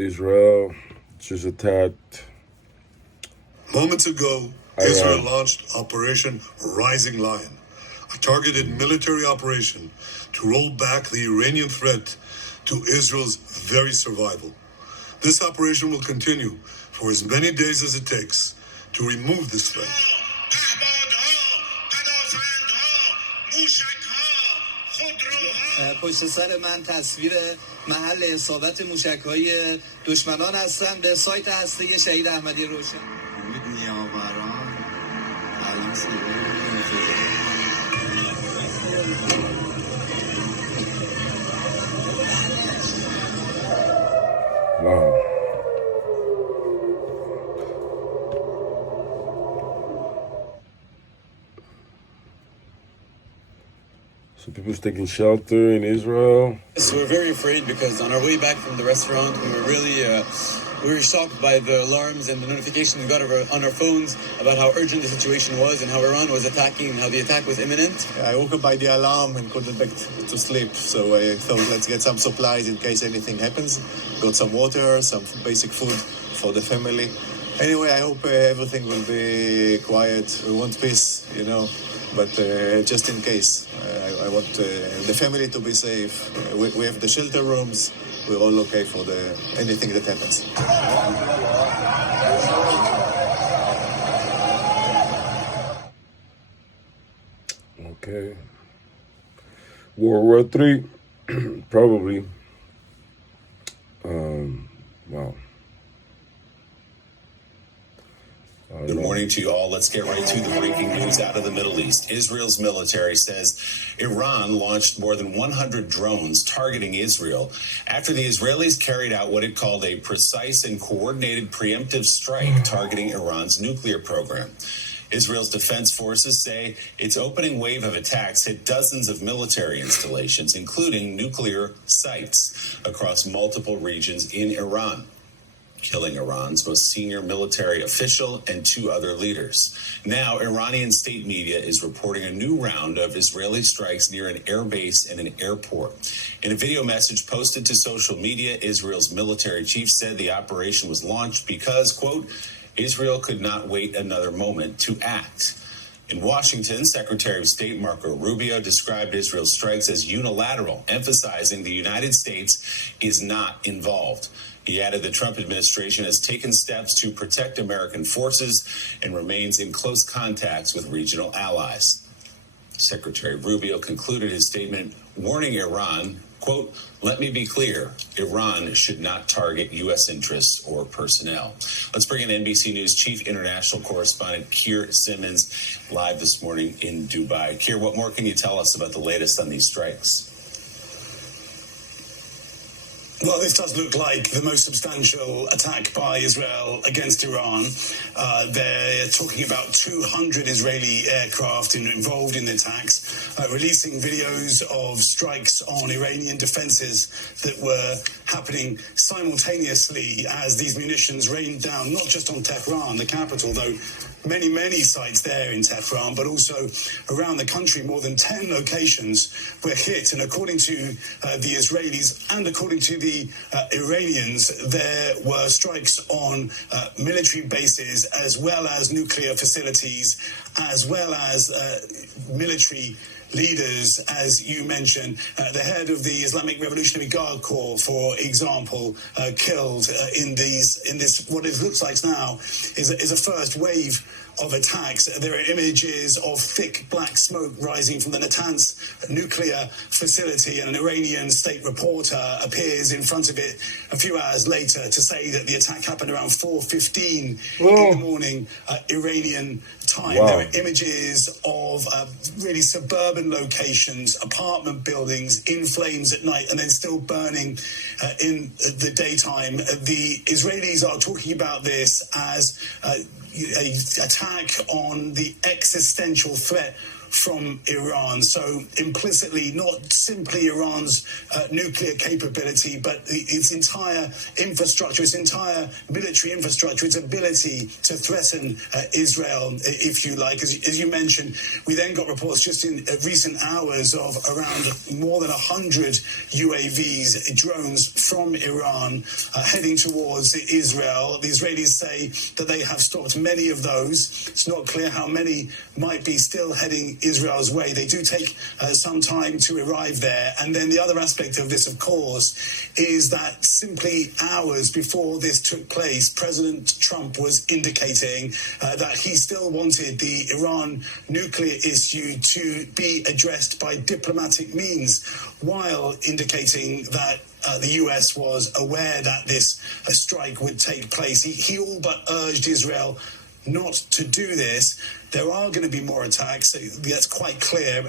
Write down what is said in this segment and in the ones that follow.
Israel just attacked. Moments ago, Israel launched Operation Rising Lion, a targeted military operation to roll back the Iranian threat to Israel's very survival. This operation will continue for as many days as it takes to remove this threat. پشت سر من تصویر محل اصابت موشک‌های دشمنان هستن به سایت هسته شهید احمدی روشن. نیاوران الان Wow. So people's taking shelter in Israel. So we're very afraid because on our way back from the restaurant, we were really we were shocked by the alarms and the notification we got on our phones about how urgent the situation was and how Iran was attacking and how the attack was imminent. I woke up by the alarm and couldn't back to sleep. So I thought, let's get some supplies in case anything happens. Got some water, some basic food for the family. Anyway, I hope everything will be quiet. We want peace, you know. But just in case, I want the family to be safe. We have the shelter rooms. We're all okay for anything that happens. Okay. World War III, probably. Wow. Good morning to you all. Let's get right to the breaking news out of the Middle East. Israel's military says Iran launched more than 100 drones targeting Israel after the Israelis carried out what it called a precise and coordinated preemptive strike targeting Iran's nuclear program. Israel's defense forces say its opening wave of attacks hit dozens of military installations, including nuclear sites, across multiple regions in Iran, killing Iran's most senior military official and 2 other leaders. Now, Iranian state media is reporting a new round of Israeli strikes near an air base and an airport. In a video message posted to social media, Israel's military chief said the operation was launched because, quote, Israel could not wait another moment to act. In Washington, Secretary of State Marco Rubio described Israel's strikes as unilateral, emphasizing the United States is not involved. He added the Trump administration has taken steps to protect American forces and remains in close contacts with regional allies. Secretary Rubio concluded his statement warning Iran, quote, let me be clear, Iran should not target U.S. interests or personnel. Let's bring in NBC News Chief International Correspondent Keir Simmons live this morning in Dubai. Keir, what more can you tell us about the latest on these strikes? Well, this does look like the most substantial attack by Israel against Iran. They're talking about 200 Israeli aircraft involved in the attacks, releasing videos of strikes on Iranian defenses that were happening simultaneously as these munitions rained down, not just on Tehran, the capital, though many sites there in Tehran, but also around the country. More than 10 locations were hit, and according to the Israelis and according to the Iranians, there were strikes on military bases as well as nuclear facilities, as well as military leaders, as you mentioned. The head of the Islamic Revolutionary Guard Corps, for example, killed in this what it looks like now is a first wave of attacks. There are images of thick black smoke rising from the Natanz nuclear facility, and an Iranian state reporter appears in front of it a few hours later to say that the attack happened around 4:15 in the morning Iranian time. Wow. There are images of really suburban locations, apartment buildings in flames at night and then still burning in the daytime. The Israelis are talking about this as a attack on the existential threat from Iran. So implicitly, not simply Iran's nuclear capability, but its entire infrastructure, its entire military infrastructure, its ability to threaten Israel, if you like. As you mentioned, we then got reports just in recent hours of around more than 100 UAVs, drones from Iran heading towards Israel. The Israelis say that they have stopped many of those. It's not clear how many might be still heading Israel's way. They do take some time to arrive there. And then the other aspect of this, of course, is that simply hours before this took place, President Trump was indicating that he still wanted the Iran nuclear issue to be addressed by diplomatic means, while indicating that the US was aware that this strike would take place. He all but urged Israel not to do this. There are going to be more attacks. That's quite clear.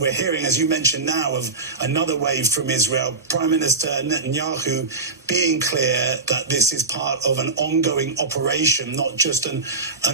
We're hearing, as you mentioned now, of another wave from Israel. Prime Minister Netanyahu being clear that this is part of an ongoing operation, not just an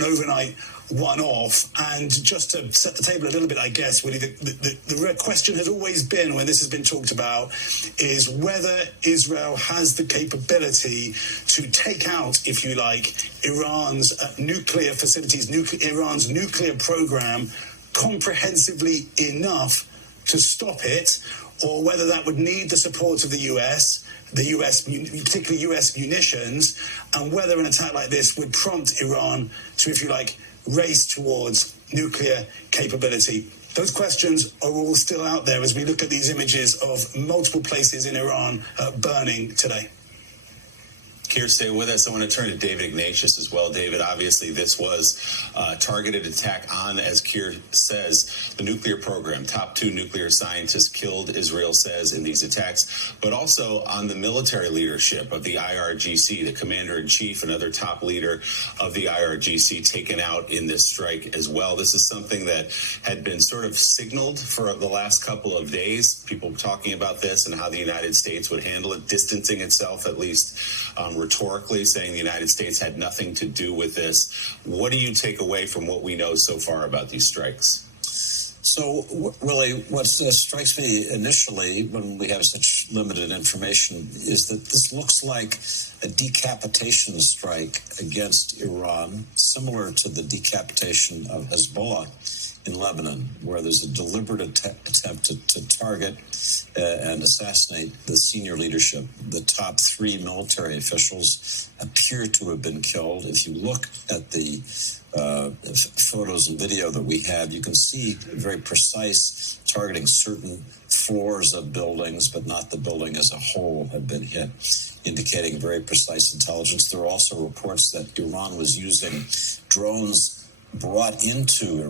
overnight one-off. And just to set the table a little bit, I guess, Willie, the question has always been, when this has been talked about, is whether Israel has the capability to take out, if you like, Iran's nuclear facilities, Iran's nuclear program comprehensively enough to stop it, or whether that would need the support of the US, particularly US munitions, and whether an attack like this would prompt Iran to, if you like, race towards nuclear capability. Those questions are all still out there as we look at these images of multiple places in Iran burning today. Keir, stay with us. I want to turn to David Ignatius as well. David, obviously this was a targeted attack on, as Keir says, the nuclear program. Top 2 nuclear scientists killed, Israel says, in these attacks, but also on the military leadership of the IRGC, the commander-in-chief, another top leader of the IRGC taken out in this strike as well. This is something that had been sort of signaled for the last couple of days, people talking about this and how the United States would handle it, distancing itself at least rhetorically, saying the United States had nothing to do with this. What do you take away from what we know so far about these strikes? So, Willie, what strikes me initially when we have such limited information is that this looks like a decapitation strike against Iran, similar to the decapitation of Hezbollah in Lebanon, where there's a deliberate attempt to target and assassinate the senior leadership. The top 3 military officials appear to have been killed. If you look at the photos and video that we have, you can see very precise targeting certain floors of buildings, but not the building as a whole had been hit, indicating very precise intelligence. There are also reports that Iran was using drones brought into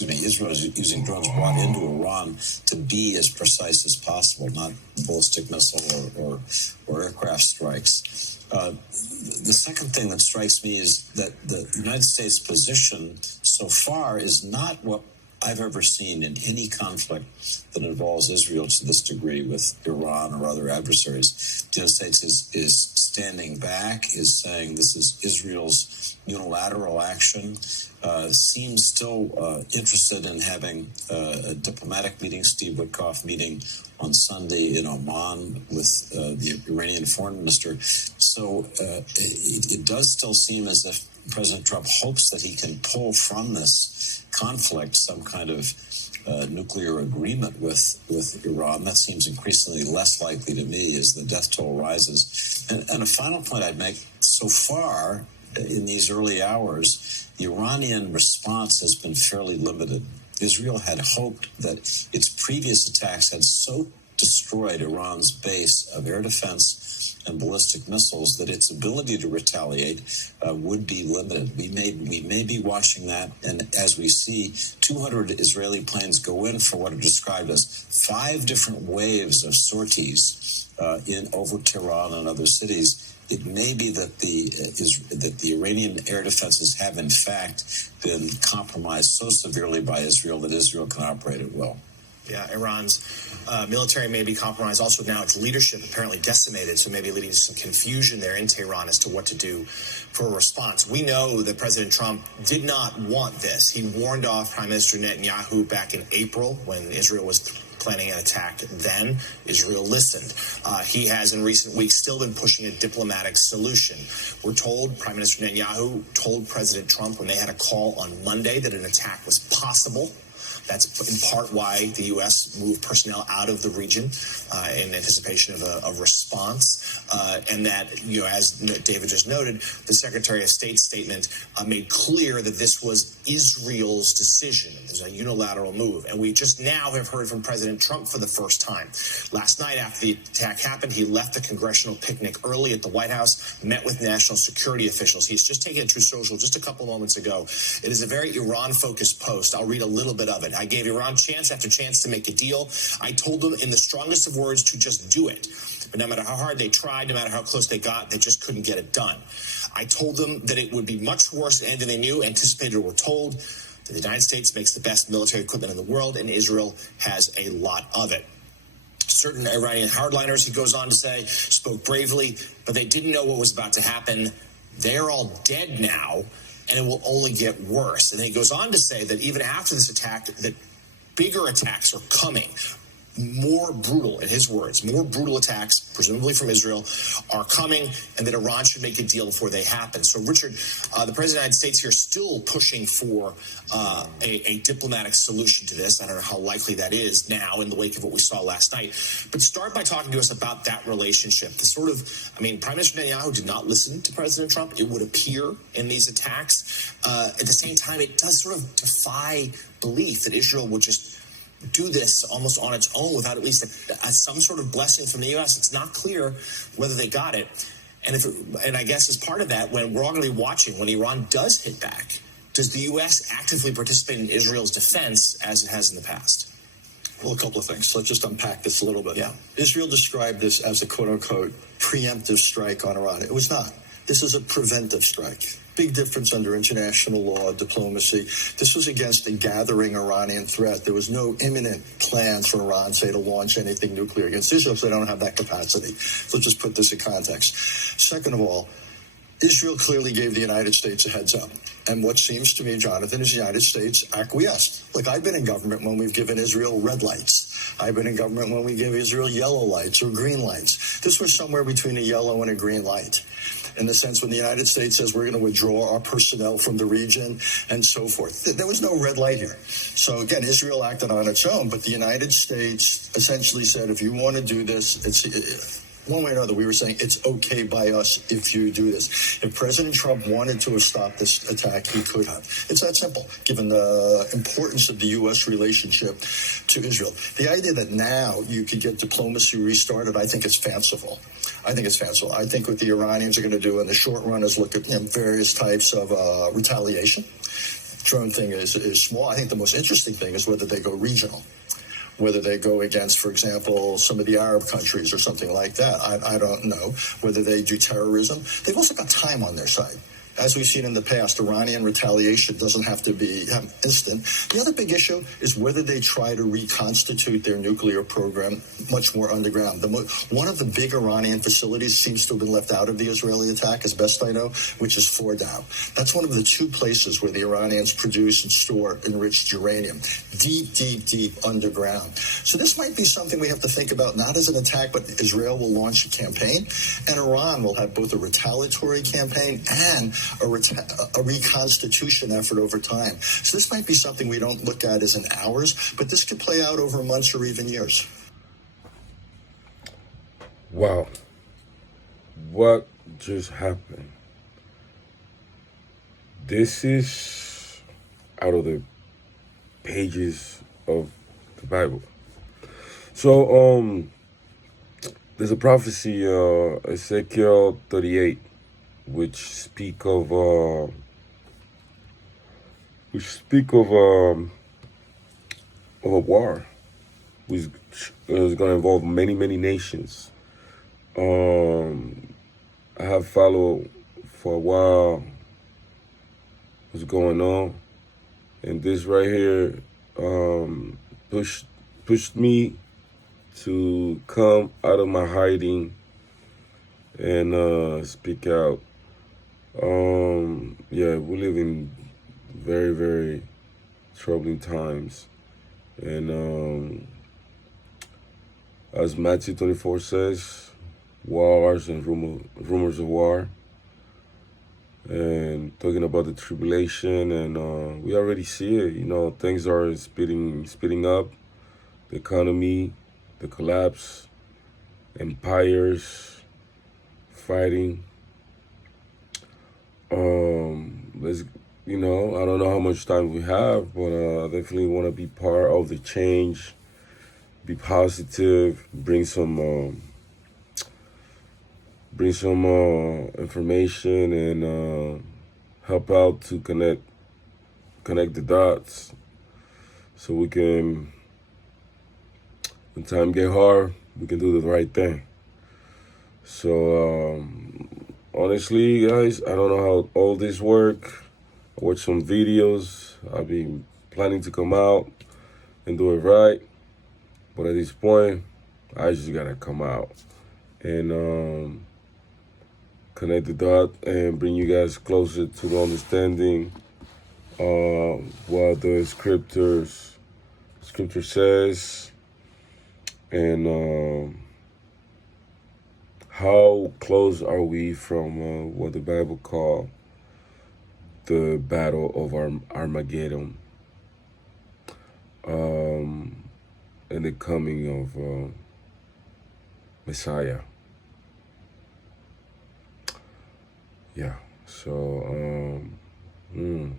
Israel is using drones brought into Iran to be as precise as possible, not ballistic missile or aircraft strikes. The second thing that strikes me is that the United States position so far is not what I've ever seen in any conflict that involves Israel to this degree with Iran or other adversaries. The United States is standing back, is saying this is Israel's unilateral action, seems still interested in having a diplomatic meeting, Steve Witkoff meeting on Sunday in Oman with the Iranian foreign minister. So it does still seem as if President Trump hopes that he can pull from this conflict some kind of nuclear agreement with Iran. That seems increasingly less likely to me as the death toll rises. And a final point I'd make, so far in these early hours, the Iranian response has been fairly limited. Israel had hoped that its previous attacks had so destroyed Iran's base of air defense and ballistic missiles that its ability to retaliate would be limited. We may be watching that, and as we see 200 Israeli planes go in for what are described as 5 different waves of sorties over Tehran and other cities, it may be that the Iranian air defenses have in fact been compromised so severely by Israel that Israel can operate at will. Yeah, Iran's military may be compromised. Also, now its leadership apparently decimated, so maybe leading to some confusion there in Tehran as to what to do for a response. We know that President Trump did not want this. He warned off Prime Minister Netanyahu back in April when Israel was planning an attack. Then Israel listened. He has in recent weeks still been pushing a diplomatic solution. We're told Prime Minister Netanyahu told President Trump when they had a call on Monday that an attack was possible. That's in part why the U.S. moved personnel out of the region in anticipation of a response. And that, as David just noted, the Secretary of State's statement made clear that this was Israel's decision. It was a unilateral move. And we just now have heard from President Trump for the first time. Last night, after the attack happened, he left the congressional picnic early at the White House, met with national security officials. He's just taken it to social just a couple moments ago. It is a very Iran-focused post. I'll read a little bit of it. I gave Iran chance after chance to make a deal. I told them in the strongest of words to just do it. But no matter how hard they tried, no matter how close they got, they just couldn't get it done. I told them that it would be much worse than they knew, anticipated, or were told. That the United States makes the best military equipment in the world, and Israel has a lot of it. Certain Iranian hardliners, he goes on to say, spoke bravely, but they didn't know what was about to happen. They're all dead now, and it will only get worse. And then he goes on to say that even after this attack, that bigger attacks are coming, more brutal, in his words, more brutal attacks, presumably from Israel, are coming, and that Iran should make a deal before they happen. So, Richard, the President of the United States here still pushing for a diplomatic solution to this. I don't know how likely that is now in the wake of what we saw last night. But start by talking to us about that relationship. Prime Minister Netanyahu did not listen to President Trump, it would appear, in these attacks. At the same time, it does sort of defy belief that Israel would just do this almost on its own without at least some sort of blessing from the U.S. It's not clear whether they got it. And I guess as part of that, when we're all going to be watching, when Iran does hit back, does the U.S. actively participate in Israel's defense as it has in the past? Well, a couple of things. Let's just unpack this a little bit. Yeah. Israel described this as a quote-unquote preemptive strike on Iran. It was not. This is a preventive strike. Big difference under international law, diplomacy. This was against a gathering Iranian threat. There was no imminent plan for Iran, say, to launch anything nuclear against Israel, so they don't have that capacity. So let's just put this in context. Second of all, Israel clearly gave the United States a heads up. And what seems to me, Jonathan, is the United States acquiesced. Look, I've been in government when we've given Israel red lights. I've been in government when we give Israel yellow lights or green lights. This was somewhere between a yellow and a green light, in the sense when the United States says we're going to withdraw our personnel from the region and so forth. There was no red light here. So again, Israel acted on its own, but the United States essentially said, if you want to do this, it's one way or another, we were saying it's okay by us if you do this. If President Trump wanted to have stopped this attack, he could have. It's that simple, given the importance of the U.S. relationship to Israel. The idea that now you could get diplomacy restarted, I think it's fanciful. I think what the Iranians are going to do in the short run is look at various types of retaliation. Drone thing is small. I think the most interesting thing is whether they go regional, whether they go against, for example, some of the Arab countries or something like that. I don't know. Whether they do terrorism. They've also got time on their side. As we've seen in the past, Iranian retaliation doesn't have to be instant. The other big issue is whether they try to reconstitute their nuclear program much more underground. One of the big Iranian facilities seems to have been left out of the Israeli attack, as best I know, which is Fordow. That's one of the two places where the Iranians produce and store enriched uranium, deep, deep, deep underground. So this might be something we have to think about, not as an attack, but Israel will launch a campaign, and Iran will have both a retaliatory campaign and a reconstitution effort over time. So this might be something we don't look at as in hours, but this could play out over months or even years. Wow. What just happened? This is out of the pages of the Bible. So, there's a prophecy, Ezekiel 38, which speak of a war, which is going to involve many nations. I have followed for a while what's going on, and this right here pushed me to come out of my hiding and speak out. Yeah, we live in very, very troubling times. And as Matthew 24 says, wars and rumors of war. And talking about the tribulation, and we already see it. You know, things are speeding up. The economy, the collapse, empires fighting. Let's, you know, I don't know how much time we have, but I definitely want to be part of the change. Be positive. Bring some information and help out to connect the dots, so we can, when time get hard, we can do the right thing. So honestly, guys, I don't know how all this work. I watched some videos. I've been planning to come out and do it right, but at this point, I just gotta come out and connect the dot and bring you guys closer to the understanding what the scripture says, and how close are we from what the Bible calls the battle of Armageddon, and the coming of Messiah. Yeah, so, you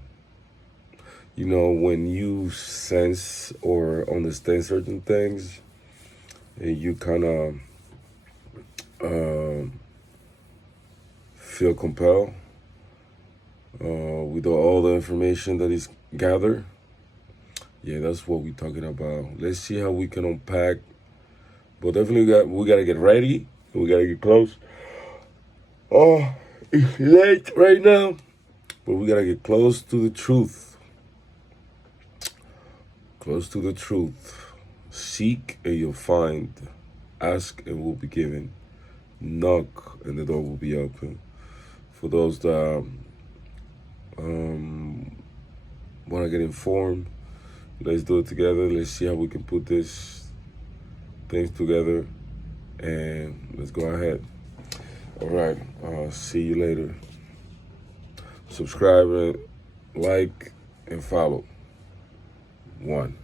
know, when you sense or understand certain things, and you kind of feel compelled with all the information that is gathered, yeah, that's what we're talking about. Let's see how we can unpack, but definitely we got to get ready. We got to get close. Oh, it's late right now, but we gotta get close to the truth. Close to the truth. Seek and you'll find. Ask and will be given. Knock and the door will be open. For those that want to get informed, let's do it together. Let's see how we can put this things together, and let's go ahead. All right, see you later. Subscribe, like, and follow. 1.